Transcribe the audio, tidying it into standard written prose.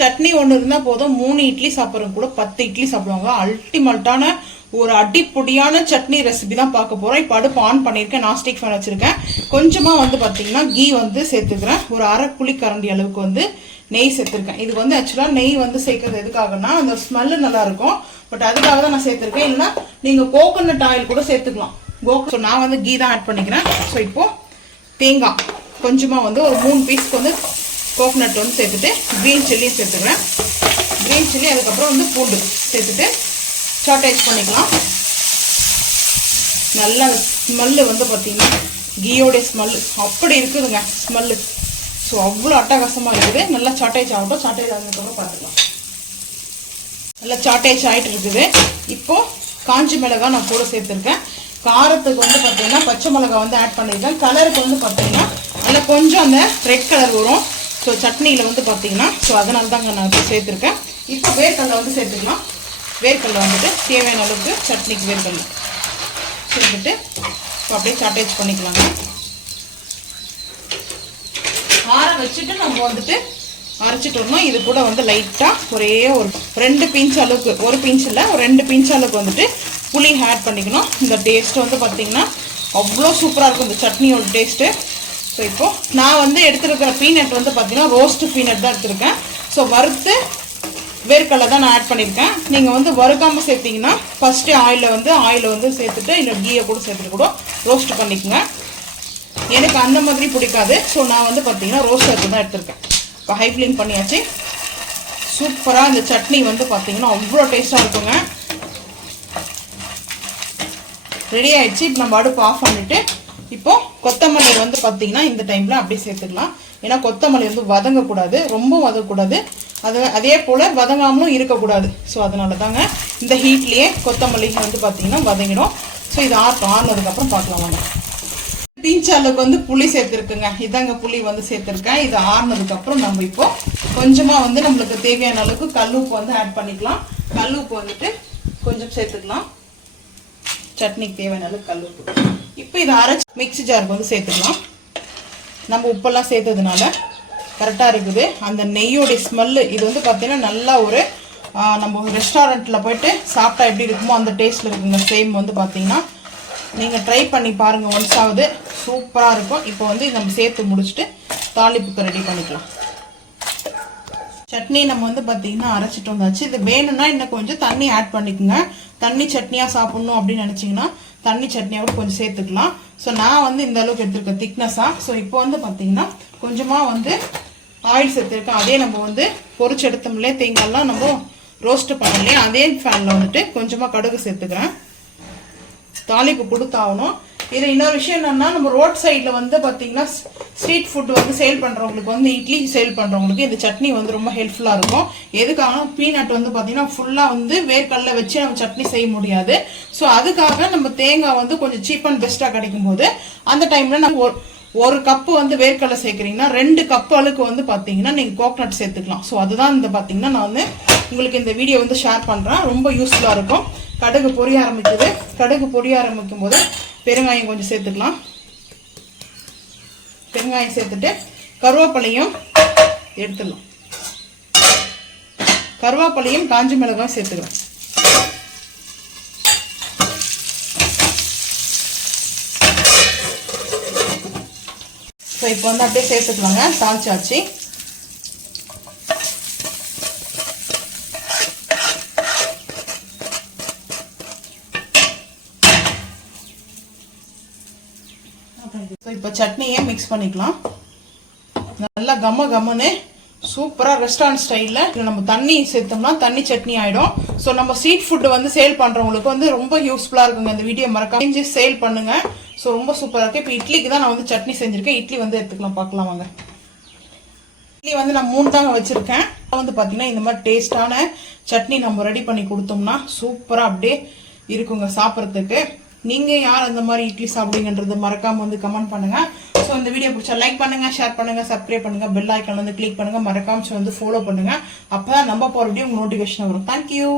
சட்னி ஒன்று இருந்தால் போதும் 3 இட்லி சாப்பிட்றவங்க கூட 10 இட்லி சாப்பிடுவாங்க. அல்டிமேட்டான ஒரு அடிப்பொடியான சட்னி ரெசிபி தான் பார்க்க போகிறோம். இப்போ அடுப்பு ஆன் பண்ணியிருக்கேன், நான்ஸ்டிக் ஃபேன் வச்சுருக்கேன். கொஞ்சமாக வந்து பார்த்தீங்கன்னா கீ வந்து சேர்த்துக்கிறேன். ஒரு அரை குழிக்கரண்டி அளவுக்கு வந்து நெய் சேர்த்துருக்கேன். இது வந்து ஆக்சுவலாக நெய் வந்து சேர்க்கறது எதுக்காகனா அந்த ஸ்மெல்லு நல்லாயிருக்கும். பட் அதுக்காக தான் நான் சேர்த்துருக்கேன். இல்லைன்னா நீங்கள் கோகோனட் ஆயில் கூட சேர்த்துக்கலாம். ஸோ நான் வந்து கீ தான் ஆட் பண்ணிக்கிறேன். ஸோ இப்போது தேங்காய் கொஞ்சமாக வந்து ஒரு 3 பீஸ்க்கு வந்து கோகோனட் வந்து சேர்த்துட்டு க்ரீன் சில்லியும் சேர்த்துக்கிறேன். க்ரீன் சில்லி அதுக்கப்புறம் வந்து பூண்டு சேர்த்துட்டு சாட்டேஜ் பண்ணிக்கலாம். நல்லா ஸ்மெல்லு வந்து பார்த்தீங்கன்னா கீயோடைய ஸ்மெல்லு அப்படி இருக்குதுங்க ஸ்மெல்லு. ஸோ அவ்வளோ அட்டகாசமாக இருக்குது. நல்லா சாட்டேஜ் ஆகட்டும். சாட்டேஜ் ஆனதுக்கப்புறம் பார்த்துக்கலாம். நல்லா சாட்டேஜ் ஆகிட்டு இருக்குது. இப்போது காஞ்சி மிளகாய் நான் கூட சேர்த்துருக்கேன். காரத்துக்கு வந்து பார்த்தீங்கன்னா பச்சை மிளகாய் வந்து ஆட் பண்ணியிருக்கேன். கலருக்கு வந்து பார்த்தீங்கன்னா அதில் கொஞ்சம் அந்த ரெட் கலர் வரும். ஸோ சட்னியில் வந்து பார்த்தீங்கன்னா ஸோ அதனால தாங்க நான் சேர்த்துருக்கேன். இப்போ வேர்க்கடலை வந்து சேர்த்துக்கலாம். வேர்க்கடலை வந்துட்டு தேவையான அளவுக்கு சட்னிக்கு வேர்க்கடலை சேர்த்துட்டு இப்போ அப்படியே சாட்டேஜ் பண்ணிக்கலாங்க. ஆற வச்சுட்டு நம்ம வந்துட்டு அரைச்சிட்டு வரணும். இது கூட வந்து லைட்டாக ஒரே ஒரு 2 பிஞ்ச் அளவுக்கு, ஒரு பிஞ்ச் இல்லை ஒரு 2 பிஞ்ச் அளவுக்கு வந்துட்டு புளி ஆட் பண்ணிக்கணும். இந்த டேஸ்ட்டு வந்து பார்த்தீங்கன்னா அவ்வளோ சூப்பராக இருக்கும் இந்த சட்னியோட டேஸ்ட்டு. ஸோ இப்போது நான் வந்து எடுத்துருக்கிற பீனட் வந்து பார்த்தீங்கன்னா ரோஸ்ட்டு பீனட் தான் எடுத்துருக்கேன். ஸோ வறுத்து வேர்க்கடலை தான் நான் ஆட் பண்ணியிருக்கேன். நீங்கள் வந்து வறுக்காமல் சேர்த்திங்கன்னா ஃபஸ்ட்டு ஆயிலை வந்து சேர்த்துட்டு இல்லை கீயை கூட சேர்த்துட்டு கூட ரோஸ்ட் பண்ணிக்கோங்க. எனக்கு அந்த மாதிரி பிடிக்காது. ஸோ நான் வந்து பார்த்தீங்கன்னா ரோஸ்ட் எடுத்து தான் எடுத்திருக்கேன். இப்போ ஹை ஃப்ளேம் பண்ணியாச்சு. சூப்பராக இந்த சட்னி வந்து பார்த்தீங்கன்னா அவ்வளோ டேஸ்ட்டாக இருக்குங்க. ரெடி ஆகிடுச்சு. இப்போ நம்ம அடுப்பு ஆஃப் பண்ணிவிட்டு இப்போது கொத்தமல்லி வந்து பார்த்தீங்கன்னா இந்த டைமில் அப்படியே சேர்த்துக்கலாம். ஏன்னா கொத்தமல்லி வந்து வதங்கக்கூடாது, ரொம்ப வதங்கக்கூடாது, அதே போல் வதங்காமலும் இருக்கக்கூடாது. ஸோ அதனால தாங்க இந்த ஹீட்லேயே கொத்தமல்லி வந்து பார்த்தீங்கன்னா வதங்கிடும். ஸோ இது ஆறுனதுக்கப்புறம் பார்க்கலாம் வாங்க. பிஞ்ச் அளவுக்கு வந்து புளி சேர்த்துருக்குங்க. இதாங்க புளி வந்து சேர்த்துருக்கேன். இது ஆறுனதுக்கப்புறம் நம்ம இப்போது கொஞ்சமாக வந்து நம்மளுக்கு தேவையான அளவுக்கு கல்லுப்பு வந்து ஆட் பண்ணிக்கலாம். கல்லுப்பு வந்துட்டு கொஞ்சம் சேர்த்துக்கலாம். சட்னிக்கு தேவையான அளவுக்கு கல்லுப்பு. இப்போ இதை அரைச்சி மிக்ஸி ஜாருக்கு வந்து சேர்த்துக்கலாம். நம்ம உப்பெல்லாம் சேர்த்ததுனால கரெக்டாக இருக்குது. அந்த நெய்யோடைய ஸ்மெல்லு இது வந்து பார்த்தீங்கன்னா நல்லா ஒரு நம்ம ரெஸ்டாரண்ட்டில் போய்ட்டு சாப்பிட்டா எப்படி இருக்குமோ அந்த டேஸ்ட்டில் இருக்குங்க. சேம் வந்து பார்த்தீங்கன்னா நீங்கள் ட்ரை பண்ணி பாருங்கள் ஒன்ஸாவது, சூப்பராக இருக்கும். இப்போ வந்து நம்ம சேர்த்து முடிச்சுட்டு தாளிப்புக்கு ரெடி பண்ணிக்கலாம். சட்னி நம்ம வந்து பார்த்தீங்கன்னா அரைச்சிட்டு வந்தாச்சு. இது வேணும்னா இன்னும் கொஞ்சம் தண்ணி ஆட் பண்ணிக்கோங்க. தண்ணி சட்னியாக சாப்பிட்ணும் அப்படின்னு நினச்சிங்கன்னா தண்ணி சட்னியோட கொஞ்சம் சேர்த்துக்கலாம். ஸோ நான் வந்து இந்த அளவுக்கு எடுத்துருக்கேன் திக்னஸாக. ஸோ இப்போ வந்து பார்த்தீங்கன்னா கொஞ்சமாக வந்து ஆயில் சேர்த்துருக்கேன். அதே நம்ம வந்து பொரிச்சு எடுத்தோம்லே தேங்காய்லாம் நம்ம ரோஸ்ட்டு பண்ணலையே அதே ஃபேனில் வந்துட்டு கொஞ்சமாக கடுகு சேர்த்துக்கிறேன். தாளிப்பு கொடுத்தாகணும். இது இன்னொரு விஷயம் என்னன்னா, நம்ம ரோட் சைடில் வந்து பார்த்தீங்கன்னா ஸ்ட்ரீட் ஃபுட் வந்து சேல் பண்ணுறவங்களுக்கு வந்து இட்லி சேல் பண்ணுறவங்களுக்கு இந்த சட்னி வந்து ரொம்ப ஹெல்ப்ஃபுல்லாக இருக்கும். எதுக்காக பீனட் வந்து பார்த்தீங்கன்னா ஃபுல்லாக வந்து வேர்க்கடலை வச்சு நம்ம சட்னி செய்ய முடியாது. ஸோ அதுக்காக நம்ம தேங்காய் வந்து கொஞ்சம் சீப் அண்ட் பெஸ்ட்டாக கிடைக்கும் போது அந்த டைமில் நம்ம ஒரு கப்பு வந்து வேர்க்கடலை சேர்க்குறீங்கன்னா 2 கப்பு அளவுக்கு வந்து பார்த்தீங்கன்னா நீங்கள் கோகனட் சேர்த்துக்கலாம். ஸோ அதுதான் இந்த பார்த்தீங்கன்னா நான் வந்து உங்களுக்கு இந்த வீடியோ வந்து ஷேர் பண்ணுறேன். ரொம்ப யூஸ்ஃபுல்லாக இருக்கும். கடுகு பொரிய ஆரம்பிக்குது. கடுகு பொரிய ஆரம்பிக்கும் போது பெருங்காயம் கொஞ்சம் சேர்த்துக்கலாம். பெருங்காயம் சேர்த்துட்டு கருவேப்பிலையும் எடுத்துடலாம். கருவேப்பிலையும் காஞ்சி மிளகாயும் சேர்த்துக்கலாம். ஸோ இப்போ வந்து அப்படியே சேர்த்துக்கலாங்க. தாளிச்சாச்சு. இப்போ சட்னியை மிக்ஸ் பண்ணிக்கலாம். நல்லா கம்முன்னு சூப்பராக ரெஸ்டாரண்ட் ஸ்டைலில் நம்ம தண்ணி சேர்த்தோம்னா தண்ணி சட்னி ஆகிடும். ஸோ நம்ம ஸ்ட்ரீட் ஃபுட்டு வந்து சேல் பண்ணுறவங்களுக்கு வந்து ரொம்ப யூஸ்ஃபுல்லாக இருக்குங்க. இந்த வீடியோ மறக்காம சேல் பண்ணுங்க. ஸோ ரொம்ப சூப்பராக இருக்குது. இப்போ இட்லிக்கு தான் நான் வந்து சட்னி செஞ்சுருக்கேன். இட்லி வந்து எடுத்துக்கலாம், பார்க்கலாம் வாங்க. இட்லி வந்து நான் 3 தாங்க வச்சுருக்கேன். வந்து பார்த்தீங்கன்னா இந்த மாதிரி டேஸ்டான சட்னி நம்ம ரெடி பண்ணி கொடுத்தோம்னா சூப்பராக அப்படியே இருக்குங்க சாப்பிட்றதுக்கு. நீங்கள் யார் அந்த மாதிரி இட்லி சாப்பிடுங்கன்றது மறக்காமல் வந்து கமெண்ட் பண்ணுங்கள். ஸோ இந்த வீடியோ பிடிச்சா லைக் பண்ணுங்கள், ஷேர் பண்ணுங்கள், சப்ஸ்கிரைப் பண்ணுங்கள், பெல் ஐக்கான் வந்து கிளிக் பண்ணுங்கள். மறக்காம வந்து ஃபாலோ பண்ணுங்கள். அப்போ தான் நம்ம போகிற வீடியோ உங்களுக்கு நோட்டிஃபிகேஷன் வரும். தேங்க்யூ.